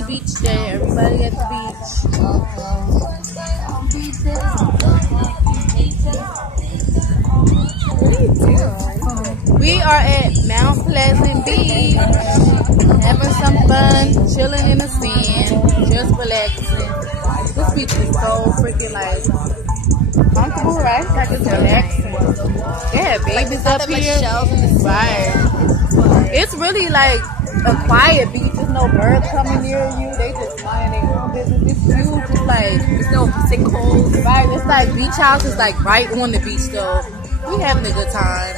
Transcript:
Philly Beach Day. Everybody at the beach. What are you doing? We are at Mount Pleasant Beach, having some fun, chilling in the sand, just relaxing. This beach is so freaking like comfortable, right? Like it's relaxing. Yeah, babies up here. Right. It's really like a quiet beach. There's no birds coming near you. They just mind their own business. It's huge. It's like there's no sinkholes. Right. It's like beach house is like right on the beach though. We having a good time.